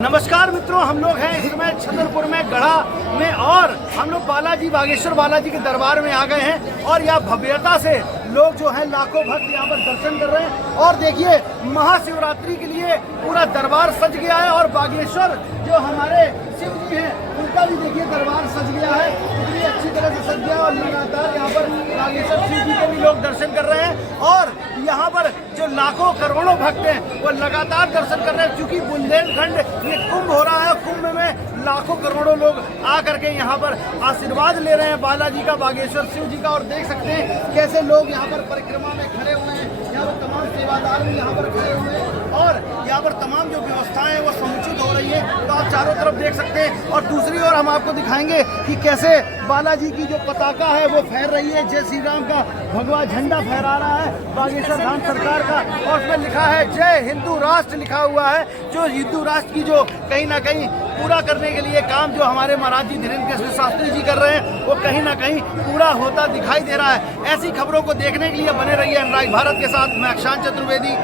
नमस्कार मित्रों, हम लोग हैं इस समय छतरपुर में गढ़ा में और हम लोग बालाजी बागेश्वर बालाजी के दरबार में आ गए हैं और यह भव्यता से लोग जो हैं लाखों भक्त यहाँ पर दर्शन कर रहे हैं। और देखिए, महाशिवरात्रि के लिए पूरा दरबार सज गया है और बागेश्वर जो हमारे शिव जी हैं उनका भी देखिए दरबार सज गया है, इतनी अच्छी तरह से सज गया और लगातार यहाँ पर बागेश्वर शिव जी के भी लोग दर्शन कर रहे हैं। और यहाँ पर जो लाखों करोड़ों भक्त हैं वो लगातार दर्शन कर रहे हैं, क्योंकि बुंदेलखंड ये कुंभ हो रहा है। कुंभ में लाखों करोड़ों लोग आ करके यहाँ पर आशीर्वाद ले रहे हैं बालाजी का, बागेश्वर शिव जी का। और देख सकते हैं कैसे लोग यहाँ पर परिक्रमा में खड़े हुए हैं, यहाँ पर तमाम सेवादार भी यहाँ पर खड़े हुए हैं और यहाँ पर तमाम जो व्यवस्थाएं हैं वो समुचित हो रही है। तो आप चारों तरफ देख सकते हैं और दूसरी ओर हम आपको दिखाएंगे कि कैसे बालाजी की जो पताका है वो फहर रही है। जय श्री राम का भगवा झंडा फहरा रहा है बागेश्वर धाम सरकार का और उसमें लिखा है जय हिंदू राष्ट्र लिखा हुआ है। जो हिंदू राष्ट्र की जो कहीं ना कहीं पूरा करने के लिए काम जो हमारे महाराज जी धीरेन्द्र कृष्ण शास्त्री जी कर रहे हैं वो कहीं ना कहीं पूरा होता दिखाई दे रहा है। ऐसी खबरों को देखने के लिए बने रहिए अनुराग भारत के साथ। मैं अक्षांश चतुर्वेदी,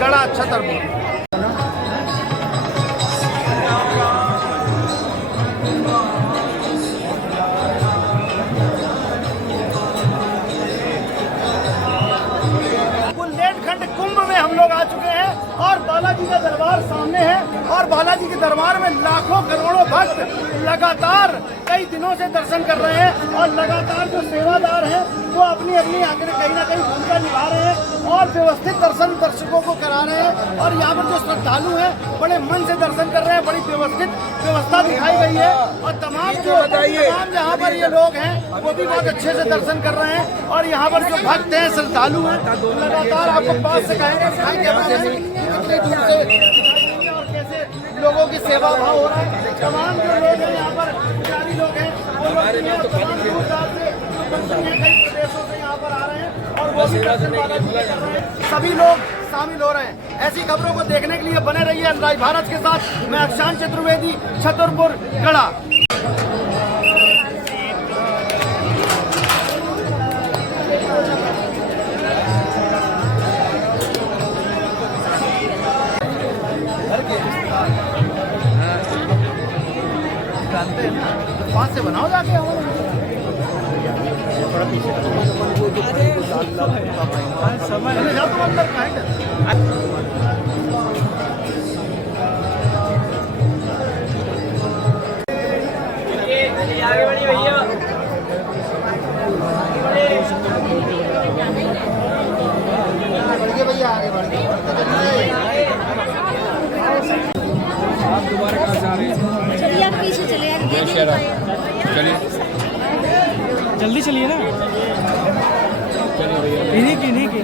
गढ़ा, छतरपुर। कुंभ में हम लोग आ चुके हैं और बालाजी का दरबार सामने है और बालाजी के दरबार में लाखों करोड़ों भक्त लगातार कई दिनों से दर्शन कर रहे हैं और लगातार जो सेवादार हैं वो अपनी अपनी आकर कहीं ना कहीं भूमिका निभा रहे हैं और व्यवस्थित दर्शन दर्शकों को करा रहे हैं। और यहाँ पर जो श्रद्धालु हैं बड़े मन से दर्शन कर रहे हैं, बड़ी व्यवस्थित व्यवस्था दिखाई गई है और तमाम यहाँ पर ये लोग हैं वो भी बहुत अच्छे से दर्शन कर रहे हैं। और यहाँ पर जो भक्त हैं, श्रद्धालु हैं, लगातार आपको पास से कितनी दूर से और कैसे लोगों की सेवा भाव हो रहा है। तमाम जो लोग हैं यहाँ पर पुजारी लोग हैं वो लोग तमाम दूर से कई प्रदेशों से यहाँ पर आ रहे हैं और वो भी दर्शन बालाजी कर रहे हैं। सभी लोग शामिल हो रहे हैं। ऐसी खबरों को देखने के लिए बने रहिए अनुराग भारत के साथ। मैं अक्षांश चतुर्वेदी, छतरपुर, गढ़ा। जानते हैं ना, पास से बनाओ जाके थोड़ा पीछे जाओ तो अंदर आगे बढ़िए भैया, आगे बढ़िए। आप दोबारा कहाँ जा रहे हैं? चलिए आप पीछे चले चलिए जल्दी चलिए ना, चलिए इन्हीं की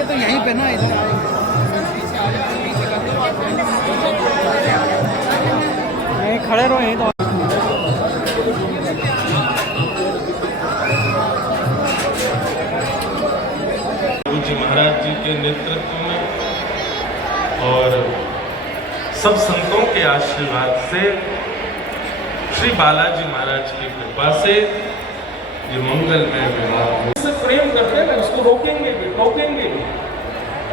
तो यहीं पे ना, इधर नहीं खड़े रहो यहीं तो। जी महाराज जी के नेतृत्व में और सब संतों के आशीर्वाद से, श्री बालाजी महाराज की कृपा से ये मंगलमय विवाह से प्रेम करते हैं, उसको रोकेंगे भी, टोकेंगे भी,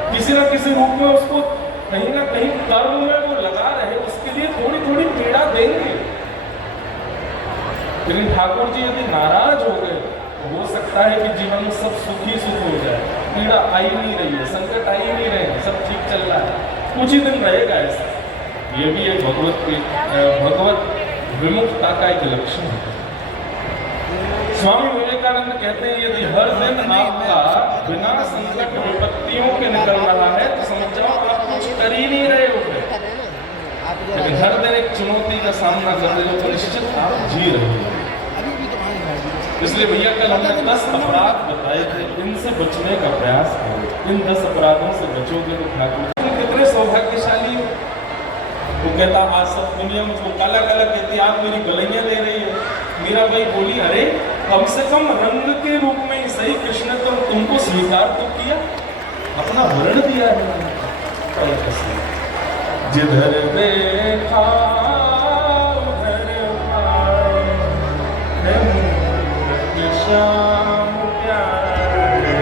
किसी न किसी रूप में उसको कहीं ना कहीं कर्म में वो लगा रहे, उसके लिए थोड़ी थोड़ी पीड़ा देंगे। लेकिन ठाकुर जी यदि नाराज हो गए हो सकता है कि जीवन में सब सुखी सुख हो जाए, पीड़ा आ ही नहीं रही है, संकट आ ही नहीं रहे हैं, सब ठीक चल रहा है, कुछ ही दिन रहेगा ऐसा। ये भी एक भगवत विमुखता का एक लक्षण है। स्वामी विवेकानंद विवेकानंद कहते हैं यदि हर दिन आपका बिना संकट विपत्तियों के निकल रहा है तो समझ जाओ आप कुछ कर ही नहीं रहे हो। लेकिन हर दिन एक चुनौती का सामना कर रहे हो तो निश्चित आप जी रहे हो। इसलिए भैया कल हमने 10 अपराध बताए थे, इनसे बचने का प्रयास करो। इन 10 अपराधों से बचोगे तो ठाकुर तुम कितने सौभाग्यशाली हो। वो कहता आज सब दुनिया मुझको काला काला कहती, आप मेरी गलैया ले रही है। मीरा भाई बोली अरे कम से कम रंग के रूप में ही सही कृष्ण ने तो तुमको स्वीकार तो किया, अपना वर्ण दिया है। जिधर देखा उधर पाए श्याम प्यारे।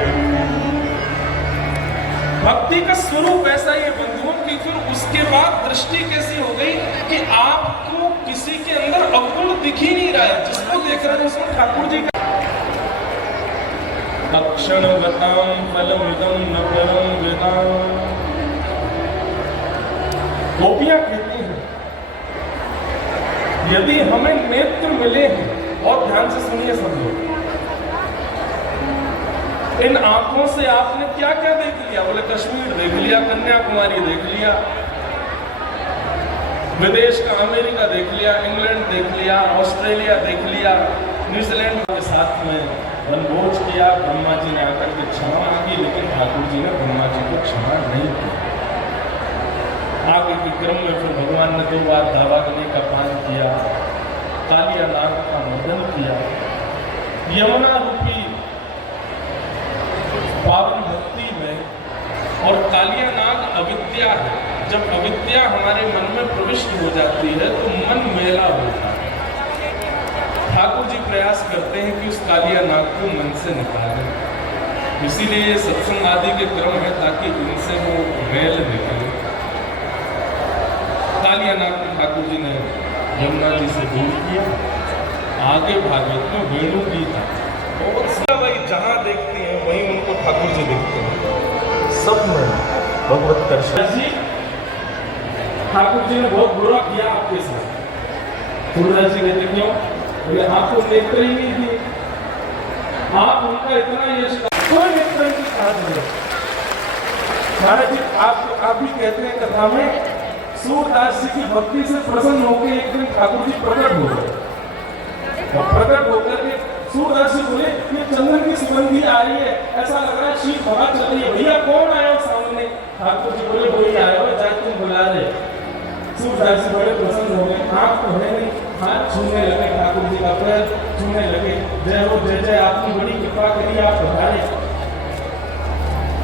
भक्ति का स्वरूप ऐसा ही है बंधुओं की। फिर उसके बाद दृष्टि कैसी हो गई कि आपको किसी के अंदर अवगुण दिख ही नहीं रहा है, जिसको देख रहे हैं उसमें ठाकुर जी का अक्षण गताम फलमिदं न परम विदाम। गोपियां कहती हैं यदि हमें नेत्र मिले हैं, और ध्यान से सुनिए सब लोग, इन आंखों से आपने क्या क्या देख लिया? बोले कश्मीर देख लिया, कन्याकुमारी देख लिया, विदेश का अमेरिका देख लिया, इंग्लैंड देख लिया, ऑस्ट्रेलिया देख लिया, न्यूजीलैंड के साथ में वनभोज किया। ब्रह्मा जी ने आकर के क्षमा मांगी, लेकिन ठाकुर जी ने ब्रह्मा जी को क्षमा नहीं की। आगे के क्रम में फिर भगवान ने 2 बार दावाग्नि का पान किया, कालिया नाग का मर्दन किया। यमुना रूपी पावन भक्ति में, और कालिया नाग अविद्या है। जब अविद्या हमारे मन में प्रविष्ट हो जाती है तो मन मेला होता है। ठाकुर जी प्रयास करते हैं कि उस कालिया नाग को मन से निकालें। इसीलिए सत्संग आदि के क्रम है ताकि इनसे वो मैल निकले। कालिया नाग को ठाकुर जी ने यमुना जी से दूर किया। आगे भागवत में वेणु गीत है, भाई जहां देखते हैं वहीं उनको ठाकुर जी देखते हैं। सब में भगवत दर्शन जी ठाकुर जी ने बहुत बुरा किया आपके साथ। सूरदास जी कहते क्यों? बोले आपको नेत्र ही नहीं दिए, आप उनका इतना यश कोई नेत्र की खास नहीं। महाराज जी आप भी कहते हैं कथा में सूरदास जी की भक्ति से प्रसन्न होकर एक दिन ठाकुर जी प्रकट हो गए। प्रकट होकर के सूरदास जी बोले ये चंदन की सुगंधी आ रही है, ऐसा लग रहा है शीत हवा चल रही है, भैया कौन आया हो सामने? ठाकुर जी बोले वही आया हो, जाके तुम बुला रहे। सूरदास जी बड़े प्रसन्न हो गए, आंख तो है नहीं, हाथ छूने लगे, ठाकुर जी का पैर छूने लगे। जय हो जय जय, आपने बड़ी कृपा करी, आप पधारे।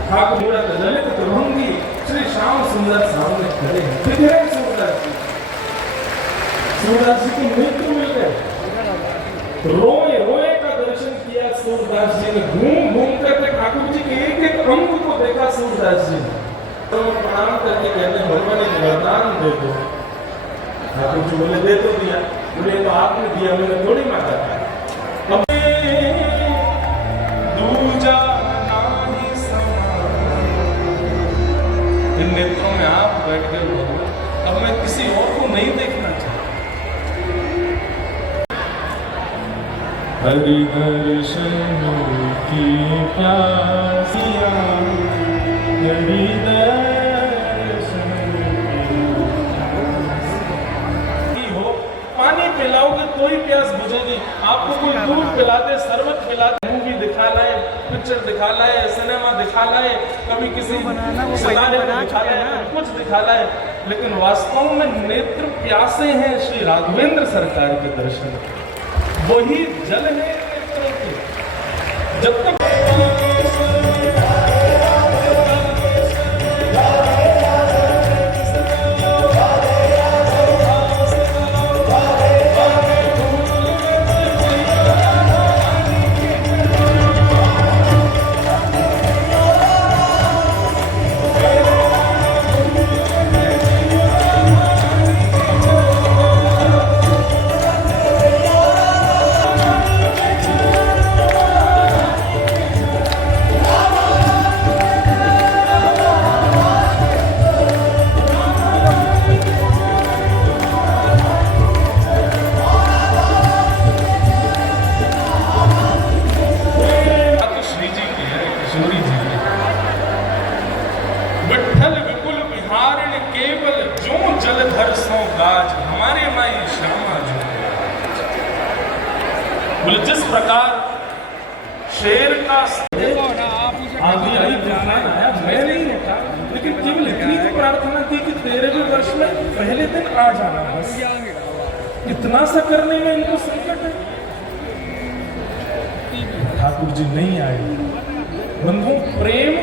ठाकुर मूरत ललित प्रभंगी श्री श्याम सुंदर सामने खड़े हैं। कितने सूरदास जी, सूरदास जी के नेत्र मिल गए। रोए रोए का दर्शन किया सूरदास जी ने। घूम घूम करके ठाकुर जी के एक एक अंग को देखा सूरदास जी ने। तो प्रणाम करके कहते भगवान एक वरदान दे दो। ठाकुर जी बोले दे तो दिया। बोले तो आपने दिया, मैंने थोड़ी मांगा था। दूजा नाही समान। इन नेत्रों में आप बैठ गए भगवान, अब मैं किसी और को नहीं देखना चाहता। हरि दर्शन की प्यासिया, हरि दर्शन की हो। पानी पिलाओगे तो ही प्यास बुझेगी। आपको कोई दूध पिला दे, शरबत पिला दे, मूवी दिखा लाए, पिक्चर दिखा लाए, सिनेमा दिखा लाए, कभी किसी सितारे को दिखा लाए, कुछ दिखा लाए, लेकिन वास्तव में नेत्र प्यासे हैं श्री राघवेंद्र सरकार के दर्शन। वही जल है नेत्रों की। जब तक जलधर सौ गाज हमारे माई श्यामा जो। बोले जिस प्रकार शेर का आधी आई तूफान आया, मैं नहीं रोका, लेकिन केवल इतनी तो प्रार्थना की कि 13वें वर्ष में पहले दिन आ जाना, बस इतना सा करने में इनको संकट है। ठाकुर जी नहीं आए। बंधु, प्रेम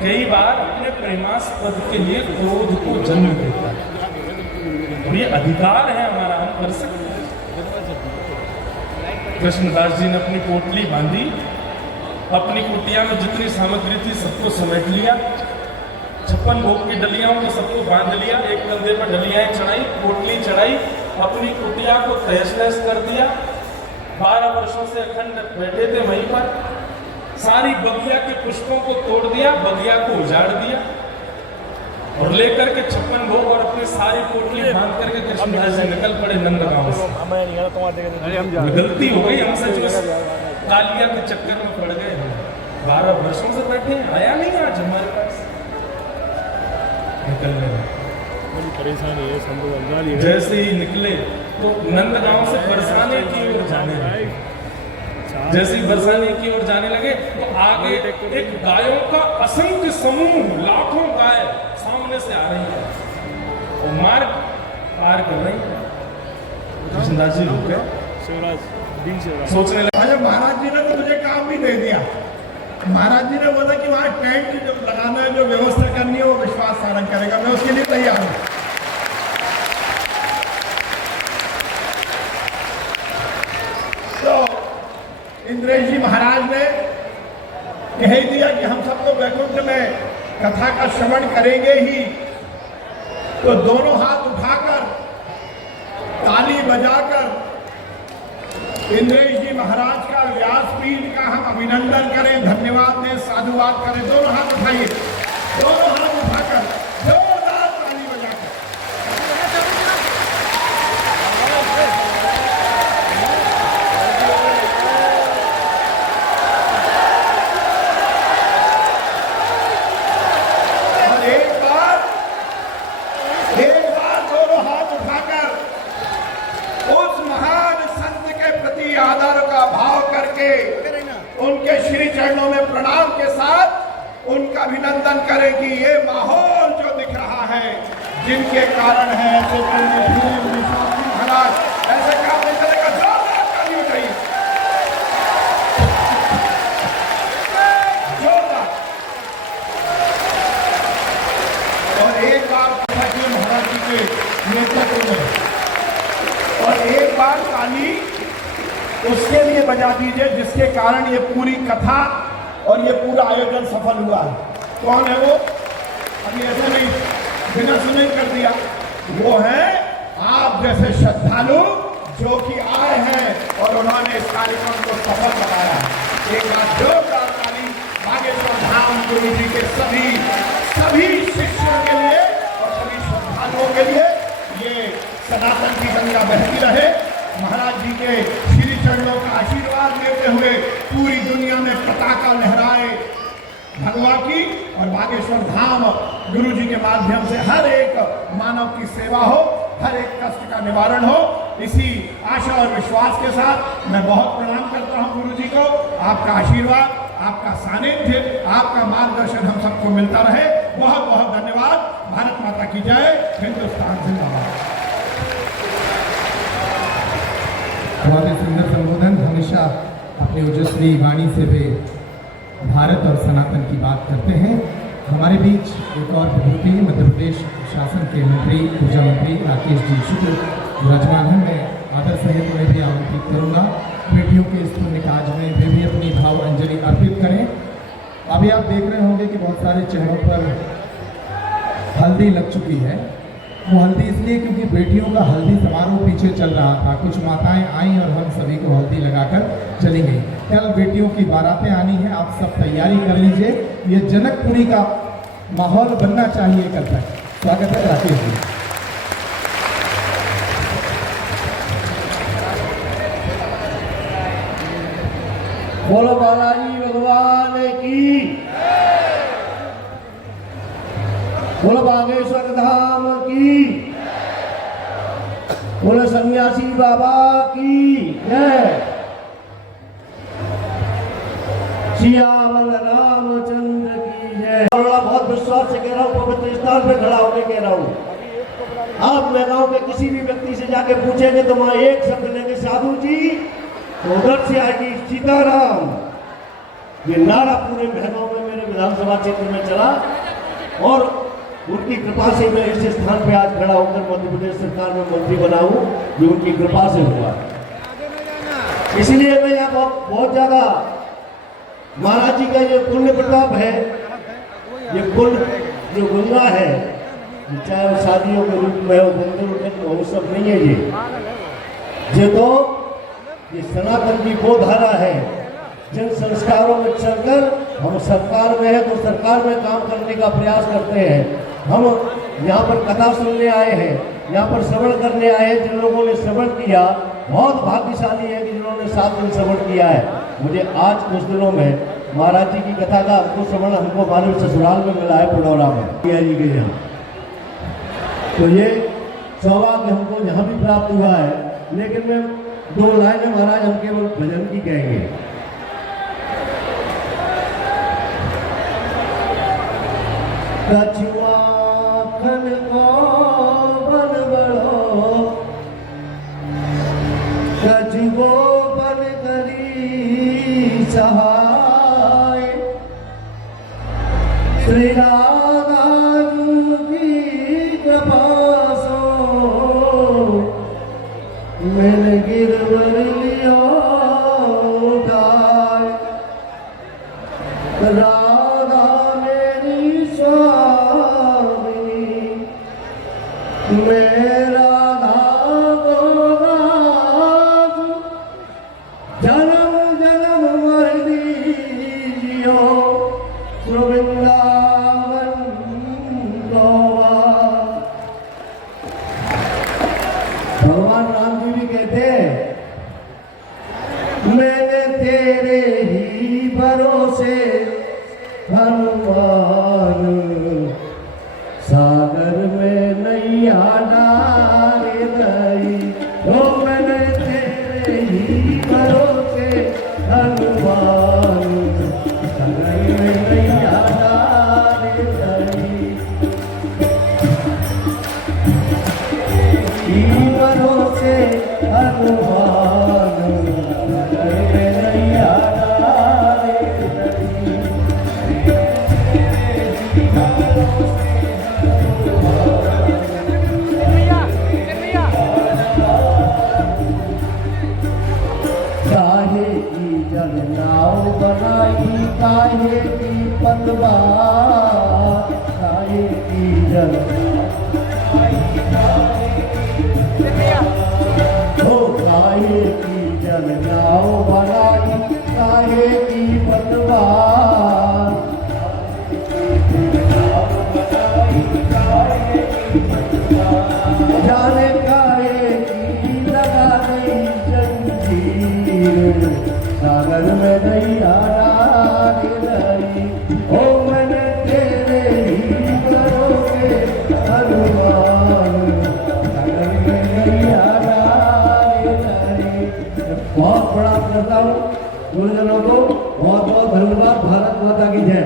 कई बार अपने प्रेमास्पद के लिए क्रोध को जन्म देता है, और ये अधिकार है हमारा, हम कर सकते हैं। कृष्णदास जी ने अपनी पोटली बांधी, अपनी कुटिया में जितनी सामग्री थी सबको समेट लिया, 56 भोग की डलियाओं को सबको बांध लिया, एक कंधे पर डलियाएं चढ़ाई, पोटली चढ़ाई, अपनी कुटिया को तहस नहस कर दिया। 12 वर्षों से अखंड बैठे थे वहीं पर, सारी बगिया के पुष्पों को तोड़ दिया, बगिया को उजाड़ दिया, और लेकर के 56 भोग और अपनी सारी पोटली बांध करके कृष्णदास जी निकल पड़े नंदगांव से। गलती हो गई हमसे, जो कालिया के चक्कर में पड़ गए। 12 वर्षों से बैठे, आया नहीं आज हमारे पास, निकलने परेशानी है। जैसे ही निकले तो नंदगांव से बरसाने की ओर जाने लगे। जैसे ही बरसाने की ओर जाने लगे तो आगे एक गायों का असंख्य समूह, लाखों गाय सामने से आ रही है और मार्ग पार कर रही है। कृष्णदास जी रुक गए, सोचने लगे। महाराज जी ने तो मुझे काम भी दे दिया। महाराज जी ने बोला कि वहाँ टेंट जो लगाना है, जो व्यवस्था करनी है, वो विश्वास सारंग करेगा, मैं उसके लिए तैयार हूँ। तो इंद्रेश जी महाराज ने कह दिया कि हम सब तो वैकुंठ में कथा का श्रवण करेंगे ही, तो दोनों हाथ उठाकर ताली बजाकर इंद्रेश जी महाराज का, व्यासपीठ का हम अभिनंदन करें, धन्यवाद दें, साधुवाद करें। दोनों हाथ उठाइए, दोनों हाथ उठाकर जोरदार ताली बजाकर। और एक बार दोनों हाथ उठाकर उस महान संत के प्रति आदर का भाव करके उनके श्री चरणों में प्रणाम के साथ उनका अभिनंदन करें कि ये माहौल जो दिख रहा है, जिनके कारण है ऐसे महाराज, ऐसे काम नहीं चलेगा। जोरदार ताली उठाइए, जोरदार। और एक बार महाराज जी के नेतृत्व में, और एक बार ताली उसके लिए बजा दीजिए जिसके कारण ये पूरी कथा और ये पूरा आयोजन सफल हुआ है। कौन है वो? अभी ऐसे नहीं बिना सुने कर दिया। वो है आप जैसे श्रद्धालु जो कि आए हैं और उन्होंने इस कार्यक्रम को सफल बनाया। एक बार जोरदार ताली बागेश्वर धाम गुरु जी के सभी शिष्यों के लिए और सभी श्रद्धालुओं के लिए। ये सनातन की गंगा बहती रहे, महाराज जी के श्री चरणों का आशीर्वाद लेते हुए पूरी दुनिया में पताका लहराए भगवा की, और बागेश्वर धाम गुरु जी के माध्यम से हर एक मानव की सेवा हो, हर एक कष्ट का निवारण हो। इसी आशा और विश्वास के साथ मैं बहुत प्रणाम करता हूं गुरु जी को। आपका आशीर्वाद, आपका सानिध्य, आपका मार्गदर्शन हम सबको मिलता रहे। बहुत बहुत धन्यवाद। भारत माता की जय। हिंदुस्तान जिंदाबाद। बहुत ही सुंदर संबोधन। हमेशा अपनी ओजस्वी वाणी से वे भारत और सनातन की बात करते हैं। हमारे बीच एक और विभूति मध्य प्रदेश शासन के मंत्री, ऊर्जा मंत्री राकेश जी शुक्ल विराजमान हैं। मैं आदर सहित उन्हें भी आमंत्रित करूँगा बेटियों के इस पुण्य काज में वे भी अपनी भाव अंजलि अर्पित करें। अभी आप देख रहे होंगे कि बहुत सारे चेहरों पर हल्दी लग चुकी है। वो हल्दी इसलिए क्योंकि बेटियों का हल्दी समारोह पीछे चल रहा था। कुछ माताएं आई और हम सभी को हल्दी लगाकर चली गई। कल बेटियों की बारातें आनी है, आप सब तैयारी कर लीजिए। ये जनकपुरी का माहौल बनना चाहिए कल तक। स्वागत है राकेश जी। बोलो बालाजी भगवान की। बोलो बागेश्वर धाम की, बोलो सन्यासी बाबा की जय। सियावर रामचंद्र की जय। बहुत विश्वास से कह रहा हूँ, पवित्र स्थान पे खड़ा होकर कह रहा हूँ, आप महगांव के किसी भी व्यक्ति से जाके पूछेंगे तो वहां एक शब्द लेंगे साधु जी, तो उधर से आएगी सीताराम। ये नारा पूरे महगांव में मेरे विधानसभा क्षेत्र में चला और उनकी कृपा से मैं इस स्थान पे आज खड़ा होकर मध्य प्रदेश सरकार में मंत्री बना हूं, जो उनकी कृपा से हुआ। इसलिए मैं यहाँ बहुत ज्यादा महाराज जी का ये पुण्य प्रताप है, ये पुण्य जो गंगा है, चाहे वो शादियों के रूप में हो, मंदिर उठे, वो सब नहीं है ये तो ये सनातन की वो धारा है। जिन संस्कारों में चलकर हम सरकार में है तो सरकार में काम करने का प्रयास करते हैं। हम यहाँ पर कथा सुनने आए हैं, यहाँ पर श्रवण करने आए हैं। जिन लोगों ने श्रवण किया बहुत भाग्यशाली है कि जिन्होंने 7 दिन श्रवण किया है। मुझे आज कुछ दिनों में महाराज जी की कथा का हमको श्रवण हमको मानव ससुराल में मिला है, पडौरा में जी के यहाँ। तो ये सौभाग्य हमको यहाँ भी प्राप्त हुआ है। लेकिन मैं 2 लाइनें महाराज हम केवल भजन की कहेंगे। कछुआ खन को बन बड़ो, कछुओ बन करी सहाय, श्री राधा की कृपा सो मैंने गिरवर लिया उठाए। राधा मेरी स्वामी, मेरा जन्म जन्म मर दीजियो वृंदावन गोवा। भगवान राम जी भी कहते मैंने तेरे ही भरोसे हनुमान सागर में नैया डाली गई। ओ मैंने तेरे ही भरोसे हनुमान सागर में नैया डाली गई। ही भरोसे हनुमान सागर में नैया डाली गई। काहे की जल नाव बनाई, काहे की पतवार, काहे की जल हो, काहे की जल नाव बनाई, काहे की पतवार। जाने काहे की लगा गई जंजीर, सागर में नैया डाली गई। ओ मैंने तेरे ही भरोसे हनुमान सागर में नैया डाली गई। बहुत बड़ा करता हूँ गुरुजनों को, बहुत बहुत धन्यवाद। भारत माता की जय।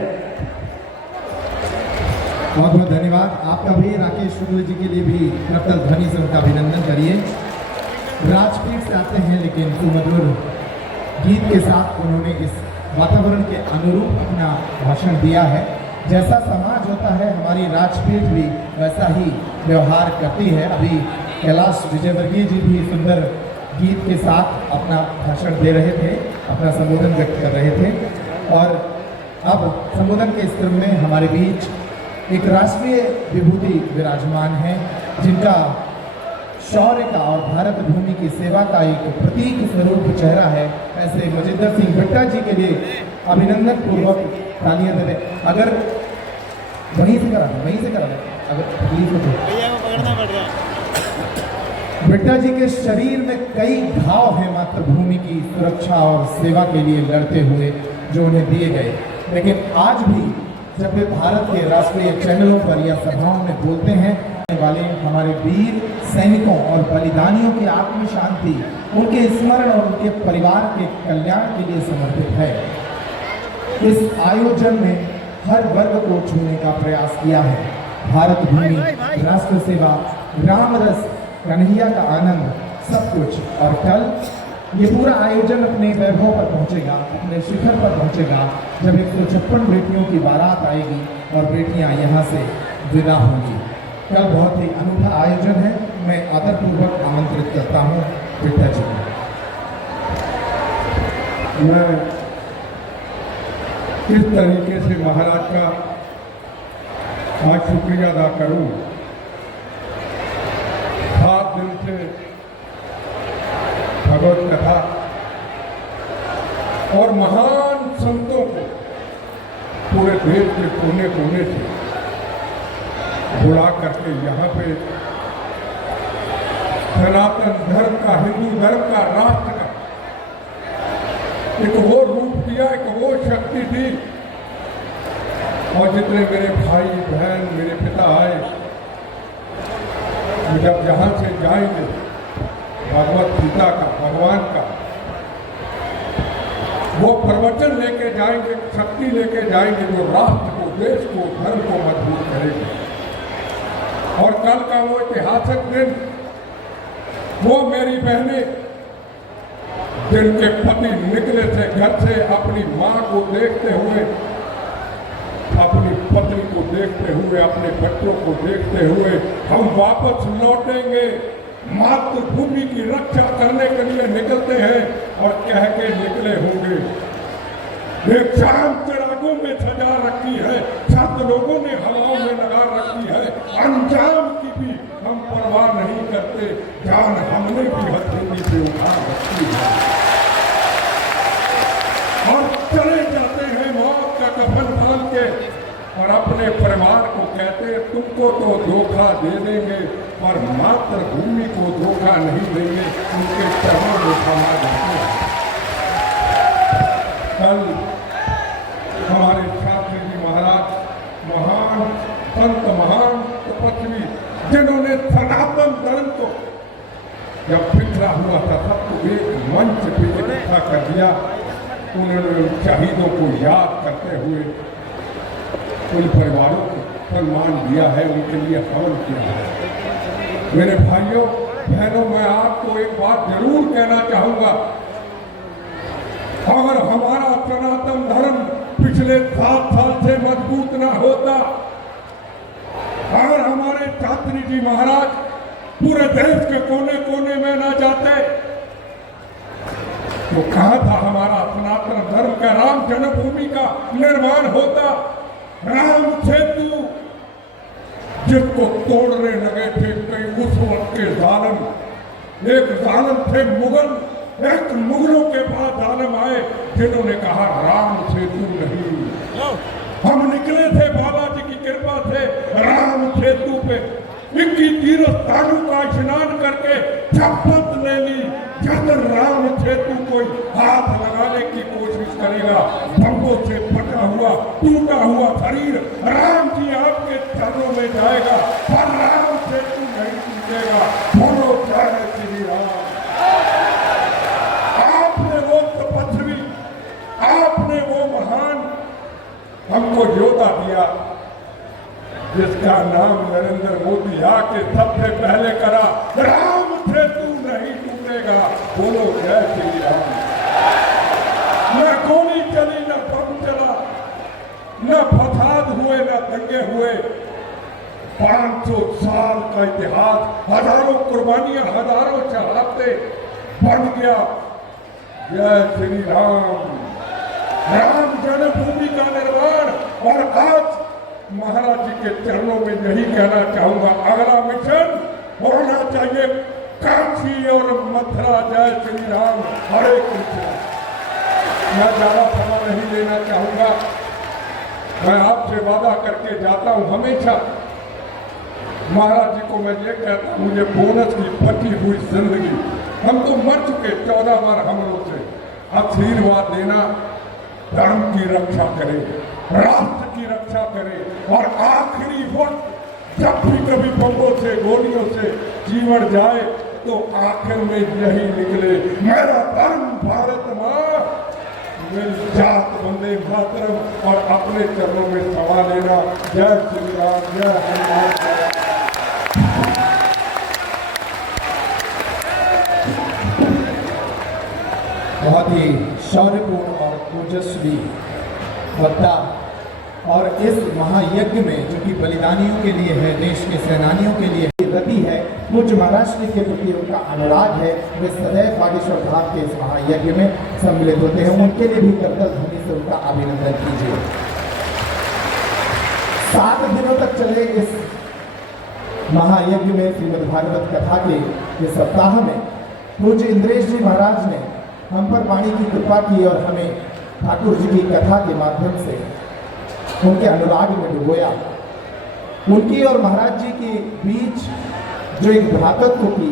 बहुत बहुत धन्यवाद आपका भी। राकेश शुक्ल जी के लिए भी प्रबल ध्वनि से उनका अभिनंदन करिए। राजपीठ से आते हैं लेकिन सुमधुर गीत के साथ उन्होंने इस वातावरण के अनुरूप अपना भाषण दिया है। जैसा समाज होता है हमारी राजपीठ भी वैसा ही व्यवहार करती है। अभी कैलाश विजयवर्गीय जी भी सुंदर गीत के साथ अपना भाषण दे रहे थे, अपना संबोधन व्यक्त कर रहे थे। और अब संबोधन के इस क्रम में हमारे बीच एक राष्ट्रीय विभूति विराजमान है, जिनका शौर्य का और भारत भूमि की सेवा का एक प्रतीक स्वरूप चेहरा है। ऐसे मजिंदर सिंह बिट्टा जी के लिए अभिनंदन पूर्वक तालियां दें। अगर वहीं से करा अगर प्लीज बिट्टा जी के शरीर में कई घाव हैं मातृभूमि की सुरक्षा और सेवा के लिए लड़ते हुए जो उन्हें दिए गए, लेकिन आज भी जब वे भारत के राष्ट्रीय चैनलों पर या सभाओं में बोलते हैं वाले हमारे वीर सैनिकों और बलिदानियों की आत्म शांति, उनके स्मरण और उनके परिवार के कल्याण के लिए समर्पित है। इस आयोजन में हर वर्ग को छूने का प्रयास किया है। भारत भूमि, राष्ट्र सेवा, राम रस, कन्हैया का आनंद, सब कुछ। और कल ये पूरा आयोजन अपने वैभव पर पहुंचेगा, अपने शिखर पर पहुंचेगा जब 156 बेटियों की बारात आएगी और बेटियां यहाँ से विदा होंगी। कल बहुत ही अनूठा आयोजन है। मैं आदरपूर्वक आमंत्रित करता हूँ पिता जी को। मैं किस तरीके से महाराज का आज शुक्रिया अदा करूं। 7 दिन से भगवत कथा और महान संतों को पूरे देश के कोने कोने से बुला करके यहाँ पे सनातन धर्म का, हिंदू धर्म का, राष्ट्र का एक वो रूप दिया, एक वो शक्ति दी। और जितने मेरे भाई बहन, मेरे पिता आए, जब यहाँ से जाएंगे भगवत गीता का, भगवान का वो प्रवचन लेके जाएंगे, शक्ति लेके जाएंगे जो राष्ट्र को, देश को, धर्म को मजबूत करेंगे। और कल का वो ऐतिहासिक दिन, वो मेरी बहनें जिनके पति निकले थे घर से अपनी माँ को देखते हुए, अपनी पत्नी को देखते हुए, अपने बच्चों को देखते हुए, हम वापस लौटेंगे, मातृभूमि की रक्षा करने के लिए निकलते हैं और कह के निकले होंगे। एक शाम चिरागों में सजा रखी है, 7 लोगों ने हवाओं में लगा रखी है, अंजाम की भी हम परवाह नहीं करते, जान हमने भी हथेली पे उठा रखी है और चले जाते हैं मौत का कफन बांध के और अपने परिवार को कहते तुमको तो धोखा दे देंगे पर मातृभूमि को धोखा नहीं देंगे, उनके चरणों में क्षमा देते हैं। कल हमारे शास्त्री जी महाराज, महान संत, महान तपस्वी, जिन्होंने सनातन धर्म को जब बिखरा हुआ था सबको एक मंच पे इकट्ठा कर दिया, उन्होंने शहीदों को याद करते हुए उन परिवारों को सम्मान दिया है, उनके लिए हवन किया है। मेरे भाइयों बहनों, मैं आपको एक बात जरूर कहना चाहूंगा, अगर हमारा सनातन धर्म पिछले 7 साल से मजबूत ना होता, अगर हमारे शास्त्री जी महाराज पूरे देश के कोने कोने में ना जाते, तो कहा था हमारा सनातन धर्म का, राम जन्मभूमि का निर्माण होता। राम सेतु जिसको तोड़ने लगे थे कई उस वक्त के जालिम, एक जालिम थे मुगल, एक मुगलों के बाद जालिम आए जिन्होंने कहा राम सेतु नहीं। हम निकले थे बालाजी की कृपा से राम सेतु पे 21 तीर्थस्थानों का स्नान करके शपथ ले ली, जब राम सेतु कोई हाथ लगाने की कोशिश करेगा, भंगों से फटा हुआ टूटा हुआ शरीर राम जी आपके चरणों में जाएगा, पर राम सेतु नहीं टूटेगा। बोलो जय श्री राम। आपने वो तपस्वी, आपने वो महान हमको योद्धा दिया जिसका नाम नरेंद्र मोदी आके सबसे पहले करा, राम सेतु नहीं टूटेगा। बोलो जय श्री राम। न गोली चली, न बम चला, न फसाद हुए, न दंगे हुए। 500 साल का इतिहास, हजारों कुर्बानियां, हजारों शहादतें बन गया। जय श्री राम। राम जन्मभूमि का निर्माण। और आज महाराज जी के चरणों में यही कहना चाहूंगा, अगला मिशन होना चाहिए काशी और मथुरा। जय श्री राम। हरे कृष्ण। मैं ज्यादा समय नहीं लेना चाहूंगा, मैं आपसे वादा करके जाता हूं, हमेशा महाराज जी को मैं ये कहता हूं, मुझे बोनस की बची हुई जिंदगी, हम तो मर चुके 14 बार हमलों से, आशीर्वाद देना, धर्म की रक्षा करें, राष्ट्र की रक्षा करे और आखिरी वक्त जब भी कभी बमों से गोलियों से जीवन जाए तो आखिर में यही निकले, मेरा धर्म भारत माँ, मेरी जात वंदे मातरम, और अपने चरणों में समा लेना। जय श्री राम, जय हनुमान। बहुत ही शौर्यपूर्ण और ओजस्वी वक्ता, और इस महायज्ञ में जो कि बलिदानियों के लिए है, देश के सेनानियों के लिए रति है, पूज्य महाराज श्री के प्रति उनका अनुराग है, वे सदैव बागेश्वर धाम के इस महायज्ञ में सम्मिलित होते हैं। उनके लिए भी करतल ध्वनि से उनका अभिनंदन कीजिए। 7 दिनों तक चले इस महायज्ञ में श्रीमद् भागवत कथा के इस सप्ताह में पूज्य इंद्रेश जी महाराज ने हम पर वाणी की कृपा की और हमें ठाकुर जी की कथा के माध्यम से उनके अनुराग में डुबोया। उनकी और महाराज जी के बीच जो एक भ्रातृत्व की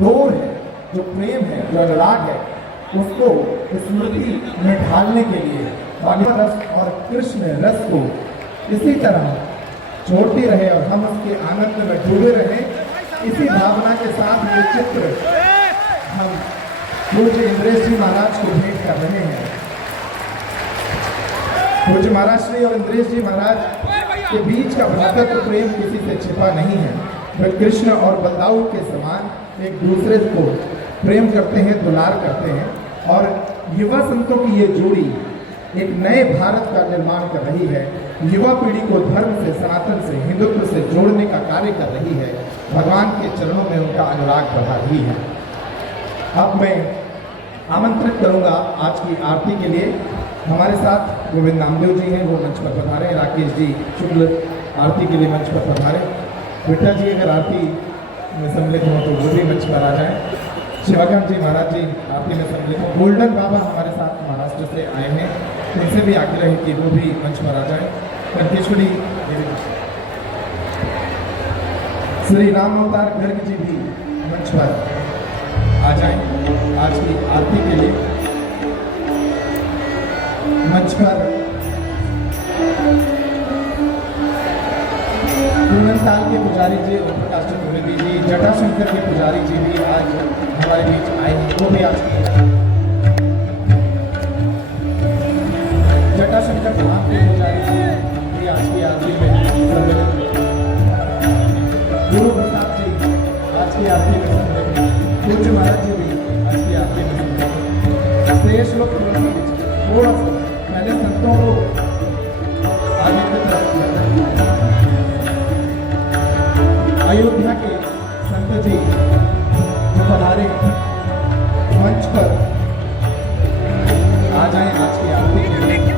डोर है, जो प्रेम है, जो अनुराग है, उसको स्मृति में ढालने के लिए भागवत रस और कृष्ण रस को इसी तरह छोड़ते रहे और हम उसके आनंद में डूबे रहे। इसी भावना के साथ ये चित्र हम पूज्य इंद्रेश जी महाराज को भेंट कर रहे हैं। पूज्य महाराज श्री और इंद्रेश जी महाराज के बीच का भ्रातृत्व प्रेम किसी से छिपा नहीं है। वे कृष्ण और बलदाऊ के समान एक दूसरे को प्रेम करते हैं, दुलार करते हैं, और युवा संतों की ये जोड़ी एक नए भारत का निर्माण कर रही है। युवा पीढ़ी को धर्म से, सनातन से, हिंदुत्व से जोड़ने का कार्य कर रही है। भगवान के चरणों में उनका अनुराग बढ़ा रही है। अब मैं आमंत्रित करूंगा आज की आरती के लिए। हमारे साथ गोविंद नामदेव जी हैं, वो मंच पर पधारे। राकेश जी शुक्ल आरती के लिए मंच पर पधारे। बेटा जी अगर आरती में सम्मिलित हो तो वो भी मंच पर आ जाएं। शिवाकांत जी महाराज जी आरती में सम्मिलित हो। गोल्डन बाबा हमारे साथ महाराष्ट्र से आए हैं, उनसे भी आग्रह है कि वो भी मंच पर आ जाएं। कंकेश्वरी श्री राम अवतार गर्ग जी भी मंच पर आ जाएं। आज की आरती के लिए मंच पर पूनमताल के पुजारी जी, ओम प्रकाश चतुर्वेदी जी, जटाशंकर के पुजारी जी भी आज हमारे बीच आए हैं। वो भी आज की जटाशंकर धाम के पुजारी जी भी आज की आरती में सम्मिलित। गुरु प्रसाद जी आज की आरती में सम्मिलित। पूज्य महाराज जी भी आज की आरती में सम्मिलित। शेष लोग थोड़ा सा पहले संतों को आगे की तरफ किया। अयोध्या के संत जी जो पधारे मंच पर आ जाएं आज की आरती के लिए।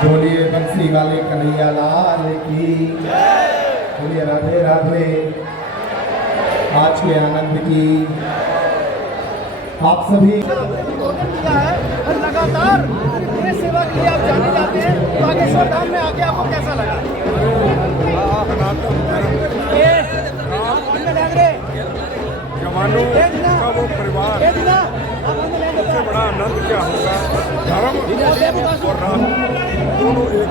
बोलिए बंसी वाले कन्हैया लाल की, बोलिए राधे राधे, आज के आनंद की। आप सभी किया है और लगातार देश सेवा के लिए आप जाने जाते हैं। बागेश्वर धाम में आके आपको कैसा लगा? जवानों का वो परिवार, सबसे बड़ा आनंद क्या होगा, धर्म और राष्ट्र दोनों एक।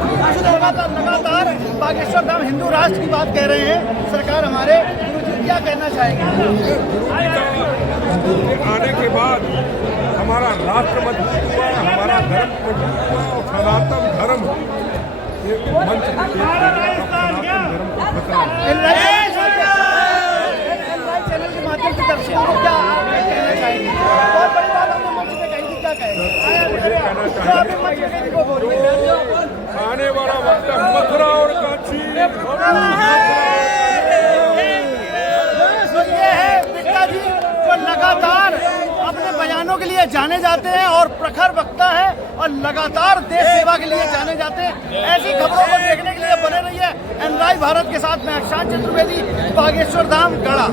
लगातार बागेश्वर धाम हिंदू राष्ट्र की बात कह रहे हैं सरकार, हमारे गुरुजी क्या कहना चाहेंगे? आने के बाद हमारा राष्ट्र मजबूत हुआ, हमारा धर्म मजबूत हुआ और सनातन धर्म एक मंच सनातन धर्म को खतरा है। चैनल के माध्यम से दर्शकों को क्या कहना चाहेंगे? बहुत बड़ी बात हमने मंच पे कही थी, क्या कहेंगे? आने वाला वक्त मथुरा और काशी। ये है बिट्टा जी जो लगातार अपने बयानों के लिए जाने जाते हैं और प्रखर वक्ता है और लगातार देश सेवा के लिए जाने जाते हैं। ऐसी खबरों को देखने के लिए बने रहिए एनराई भारत के साथ। मैं अक्षांश चतुर्वेदी, बागेश्वर धाम, गढ़ा।